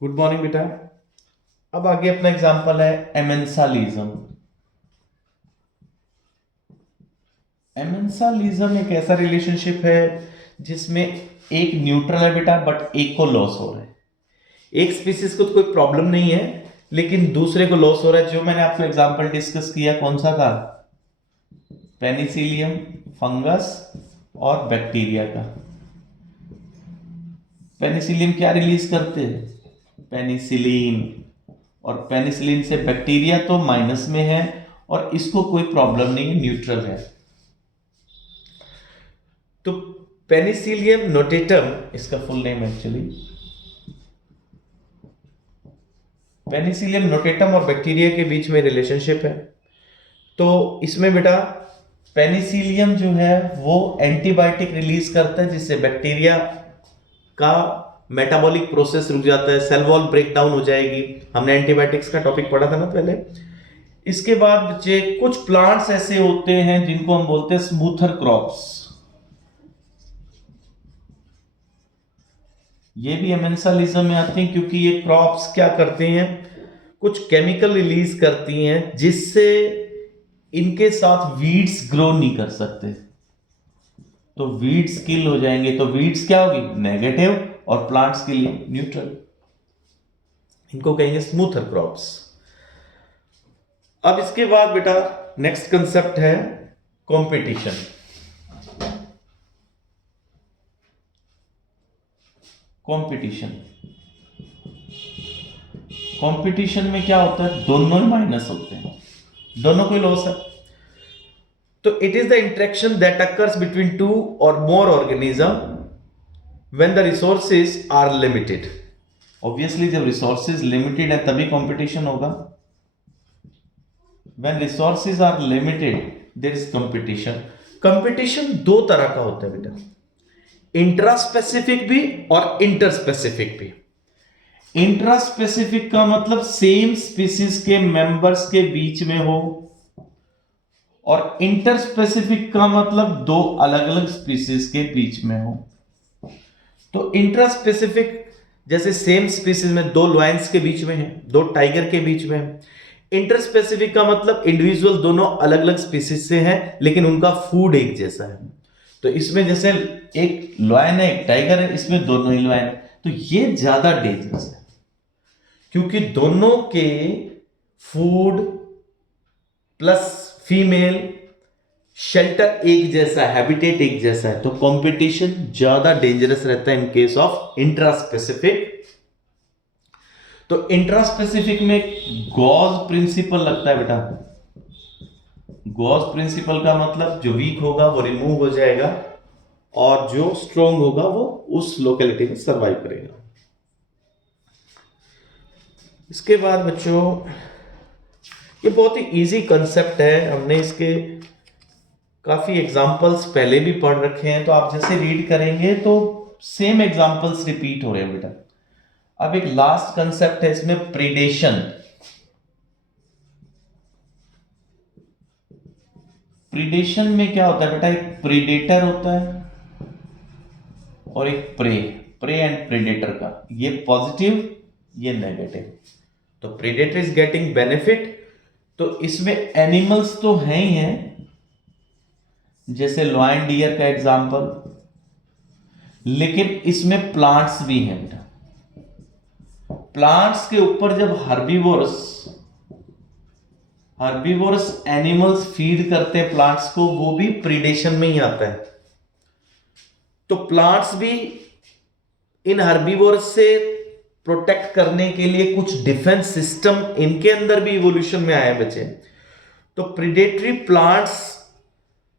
Good morning बेटा। अब आगे अपना एग्जांपल है एमेंसालिज्म। एमेंसालिज्म एक ऐसा रिलेशनशिप है जिसमें एक न्यूट्रल है बेटा, बट एक को लॉस हो रहा है। एक स्पीसीज को तो कोई प्रॉब्लम नहीं है, लेकिन दूसरे को लॉस हो रहा है। जो मैंने आपको एग्जांपल डिस्कस किया कौन सा था? पेनिसिलियम, फंगस और बैक्टीरिया का। पेनिसिलियम क्या रिलीज करते हैं? पेनिसिलिन। और पेनिसिलिन से बैक्टीरिया तो माइनस में है और इसको कोई प्रॉब्लम नहीं है, न्यूट्रल है। तो पेनिसिलियम नोटेटम इसका full name actually, Penicillium notatum और बैक्टीरिया के बीच में रिलेशनशिप है। तो इसमें बेटा पेनिसिलियम जो है वो एंटीबायोटिक रिलीज करता है, जिससे बैक्टीरिया का मेटाबॉलिक प्रोसेस रुक जाता है, सेल वॉल ब्रेक डाउन हो जाएगी। हमने एंटीबायोटिक्स का टॉपिक पढ़ा था ना पहले। इसके बाद बच्चे कुछ प्लांट्स ऐसे होते हैं जिनको हम बोलते हैं स्मूथर क्रॉप्स। ये भी एमेंसालिज्म में आते हैं क्योंकि ये क्रॉप्स क्या करते हैं, कुछ केमिकल रिलीज करती हैं जिससे इनके साथ वीड्स ग्रो नहीं कर सकते। तो वीड्स किल हो जाएंगे, तो वीड्स क्या होगी? नेगेटिव, और प्लांट्स के लिए न्यूट्रल। इनको कहेंगे स्मूथर क्रॉप्स। अब इसके बाद बेटा नेक्स्ट कंसेप्ट है कंपटीशन। कंपटीशन कंपटीशन में क्या होता है? दोनों ही माइनस होते हैं, दोनों को लॉस है। तो it is the interaction that occurs between two or more organism when the resources are limited. Obviously जब रिसोर्सेज लिमिटेड है तभी कंपटीशन होगा। When resources are limited, there is competition. Competition दो तरह का होता है बेटा, इंट्रा स्पेसिफिक भी और इंटर स्पेसिफिक भी। इंट्रा स्पेसिफिक का मतलब सेम स्पीसीज के मेंबर्स के बीच में हो, और इंटर स्पेसिफिक का मतलब दो अलग अलग स्पीसीज के बीच में हो। तो इंट्रा स्पेसिफिक जैसे सेम स्पीसीज में दो लॉयंस के बीच में है, दो टाइगर के बीच में है। इंटर स्पेसिफिक का मतलब इंडिविजुअल दोनों अलग अलग स्पीसीज से हैं लेकिन उनका फूड एक जैसा है। तो इसमें जैसे एक लॉयन है, एक टाइगर है, इसमें दोनों ही लॉयन है। तो ये ज्यादा डेंजरस है क्योंकि दोनों के फूड प्लस फीमेल शेल्टर एक जैसा, हैबिटेट एक जैसा है। तो कंपटीशन ज्यादा डेंजरस रहता है in case of intra specific. तो इंट्रा स्पेसिफिक में गॉस प्रिंसिपल लगता है बेटा। गॉस प्रिंसिपल का मतलब जो वीक होगा वो रिमूव हो जाएगा और जो स्ट्रॉन्ग होगा वो उस लोकेलिटी में सरवाइव करेगा। इसके बाद बच्चों ये बहुत ही इजी कंसेप्ट है, हमने इसके काफी एग्जांपल्स पहले भी पढ़ रखे हैं। तो आप जैसे रीड करेंगे तो सेम एग्जांपल्स रिपीट हो रहे हैं बेटा। अब एक लास्ट कंसेप्ट है इसमें, प्रीडेशन। प्रीडेशन में क्या होता है बेटा? एक प्रीडेटर होता है और एक प्रे। प्रे एंड प्रीडेटर का ये पॉजिटिव, ये नेगेटिव। तो प्रीडेटर इज गेटिंग बेनिफिट। तो इसमें एनिमल्स तो हैं ही हैं, जैसे लॉयन डियर का एग्जांपल, लेकिन इसमें प्लांट्स भी हैं बेटा। प्लांट्स के ऊपर जब हर्बीवोरस एनिमल्स फीड करते हैं प्लांट्स को, वो भी प्रीडेशन में ही आता है। तो प्लांट्स भी इन हर्बीवोरस से प्रोटेक्ट करने के लिए कुछ डिफेंस सिस्टम इनके अंदर भी इवोल्यूशन में आए बच्चे। तो प्रीडेटरी प्लांट्स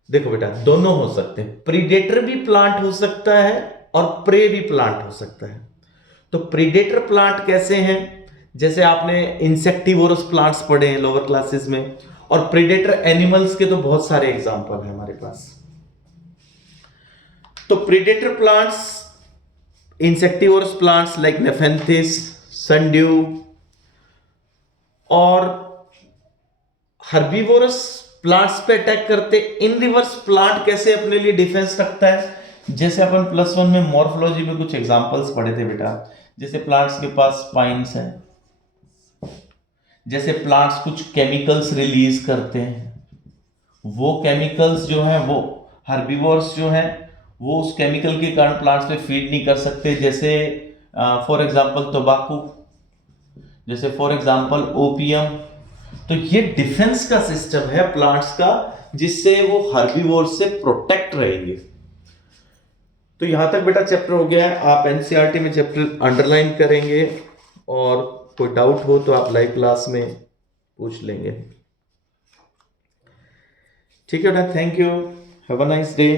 देखो बेटा दोनों हो सकते हैं, प्रीडेटर भी प्लांट हो सकता है और प्रे भी प्लांट हो सकता है। तो प्रीडेटर प्लांट कैसे हैं? जैसे आपने इंसेक्टिवोरस प्लांट्स पढ़े हैं लोअर क्लासेस में, और प्रीडेटर एनिमल्स के तो बहुत सारे एग्जांपल हैं हमारे पास। तो predator plants, insectivorous plants like नेफेंथिस, sundew, और हर्बीवोरस प्लांट्स पे अटैक करते। इन रिवर्स प्लांट कैसे अपने लिए डिफेंस रखता है? जैसे अपन +1 में मॉर्फोलॉजी में कुछ एग्जांपल्स पढ़े थे बेटा, जैसे प्लांट्स के पास स्पाइन्स हैं, जैसे प्लांट्स कुछ केमिकल्स रिलीज करते हैं, वो केमिकल्स जो हैं वो हर्बीवोर्स जो हैं वो उस केमिकल के कारण प्लांट्स पे फीड नहीं कर सकते, जैसे फॉर एग्जांपल तंबाकू, जैसे फॉर एग्जांपल ओपियम। तो ये डिफेंस का सिस्टम है प्लांट्स का, जिससे वो हर्बीवोर्स से प्रोटेक्ट रहेंगे। तो यहां तक बेटा चैप्टर हो गया है। आप एनसीईआरटी में चैप्टर अंडरलाइन करेंगे, और कोई डाउट हो तो आप लाइव क्लास में पूछ लेंगे। ठीक है बेटा, thank you, have a nice day.